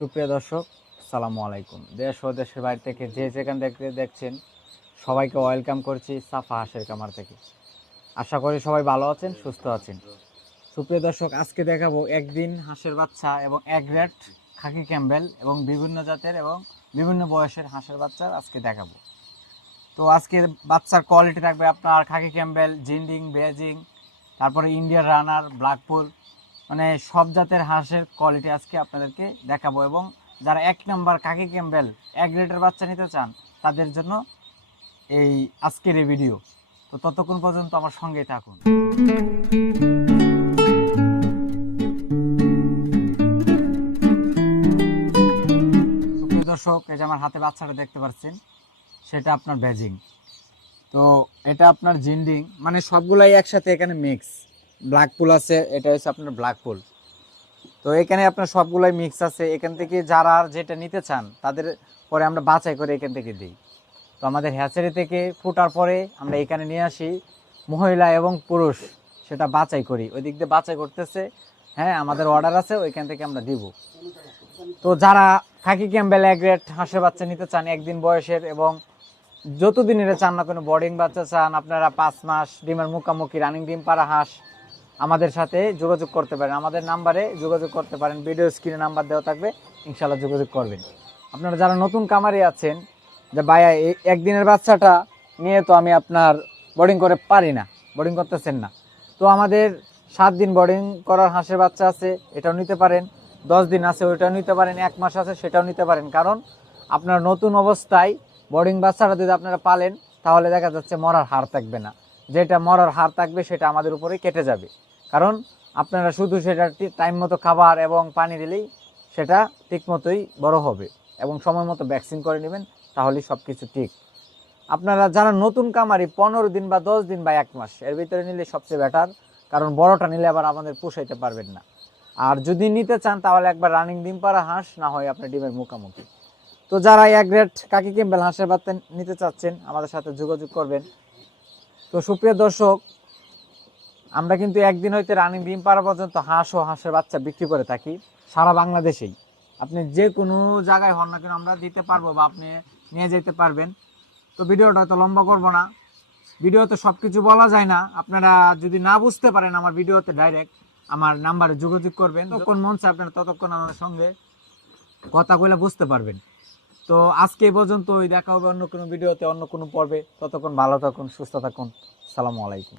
সুপ্রিয় দর্শক, সালামু আলাইকুম। দেশ ও দেশের বাইরে থেকে যে যেখানে দেখছেন সবাইকে ওয়েলকাম করছি সাফা হাঁসের খামার থেকে। আশা করি সবাই ভালো আছেন, সুস্থ আছেন। সুপ্রিয় দর্শক, আজকে দেখাবো একদিন হাঁসের বাচ্চা এবং এক রেট খাকি ক্যাম্বেল এবং বিভিন্ন জাতের এবং বিভিন্ন বয়সের হাঁসের বাচ্চা আজকে দেখাবো। তো আজকে বাচ্চার কোয়ালিটি থাকবে আপনার খাকি ক্যাম্বেল, জিন্ডিং, বেজিং, তারপরে ইন্ডিয়ান রানার, ব্ল্যাকপুল, মানে সব জাতের হাঁসের কোয়ালিটি আজকে আপনাদেরকে দেখাবো। এবং যারা এক নাম্বার খাকি ক্যাম্বেল এক গ্রেডের বাচ্চা নিতে চান তাদের জন্য এই আজকের এই ভিডিও। তো ততক্ষণ পর্যন্ত আমার সঙ্গেই থাকুন। সুপ্রিয় দর্শক, এই যে আমার হাতে বাচ্চাটা দেখতে পাচ্ছেন, সেটা আপনার বেজিং। তো এটা আপনার জিন্ডিং, মানে সবগুলাই একসাথে এখানে মিক্স। ব্ল্যাকপুল আছে, এটা হচ্ছে আপনার ব্ল্যাকপুল। তো এখানে আপনার সবগুলাই মিক্স আছে। এখান থেকে যারা যেটা নিতে চান তাদের পরে আমরা বাছাই করে এখান থেকে দিই। তো আমাদের হ্যাচারি থেকে ফুটার পরে আমরা এখানে নিয়ে আসি, মহিলা এবং পুরুষ সেটা বাছাই করি, ওই দিক দিয়ে বাছাই করতেছে। হ্যাঁ, আমাদের অর্ডার আছে, ওইখান থেকে আমরা দিব। তো যারা খাকি ক্যাম্বেল এক গ্রেড হাঁসের বাচ্চা নিতে চান একদিন বয়সের, এবং যতদিনের চান না কোনো বোর্ডিং বাচ্চা চান, আপনারা 5 মাস ডিমের মুখামুখি রানিং ডিম পাড়া হাঁস, আমাদের সাথে যোগাযোগ করতে পারেন। আমাদের নাম্বারে যোগাযোগ করতে পারেন, ভিডিও স্ক্রিনে নাম্বার দেওয়া থাকবে, ইনশাল্লাহ যোগাযোগ করবেন। আপনারা যারা নতুন কামারি আছেন যে ভাইয়া এই একদিনের বাচ্চাটা নিয়ে তো আমি আপনার বোর্ডিং করে পারি না, বোর্ডিং করতেছেন না, তো আমাদের 7 দিন বোর্ডিং করার হাঁসের বাচ্চা আছে, এটাও নিতে পারেন। 10 দিন আছে, ওইটাও নিতে পারেন। 1 মাস আছে, সেটাও নিতে পারেন। কারণ আপনার নতুন অবস্থায় বোর্ডিং বাচ্চাটা যদি আপনারা পালেন তাহলে দেখা যাচ্ছে মরার হার থাকবে না। যেটা মরার হার থাকবে সেটা আমাদের উপরেই কেটে যাবে। কারণ আপনারা শুধু সেটা টাইম মতো খাবার এবং পানি দিলেই সেটা ঠিক মতোই বড় হবে, এবং সময় মতো ভ্যাকসিন করে নেবেন, তাহলেই সব কিছু ঠিক। আপনারা যারা নতুন কামারি 15 দিন বা 10 দিন বা 1 মাস এর ভিতরে নিলে সবচেয়ে বেটার। কারণ বড়টা নিলে আবার আমাদের পোষাইতে পারবেন না। আর যদি নিতে চান তাহলে একবার রানিং ডিম পাড়া হাঁস, না হয় আপনার ডিমের মুখামুখি। তো যারা এক গ্রেড কাকি ক্যাম্বেল হাঁসের বাচ্চা নিতে চাচ্ছেন আমাদের সাথে যোগাযোগ করবেন। তো সুপ্রিয় দর্শক, আমরা কিন্তু একদিন হইতে রানিং ডিম পাড়া পর্যন্ত হাঁস ও হাঁসের বাচ্চা বিক্রি করে থাকি সারা বাংলাদেশেই। আপনি যে কোনো জায়গায় হন না কেন আমরা দিতে পারবো, বা আপনি নিয়ে যেতে পারবেন। তো ভিডিওটা হয়তো লম্বা করবো না, ভিডিওতে সব কিছু বলা যায় না। আপনারা যদি না বুঝতে পারেন আমার ভিডিওতে ডাইরেক্ট আমার নাম্বারে যোগাযোগ করবেন, তখন মন চায় আপনারা ততক্ষণ আমাদের সঙ্গে কথা কইলে বুঝতে পারবেন। তো আজকে এই পর্যন্ত, দেখা হবে অন্য কোনো ভিডিওতে, অন্য কোনো পর্বে। ততক্ষণ ভালো থাকুন, সুস্থ থাকুন। আসসালামু আলাইকুম।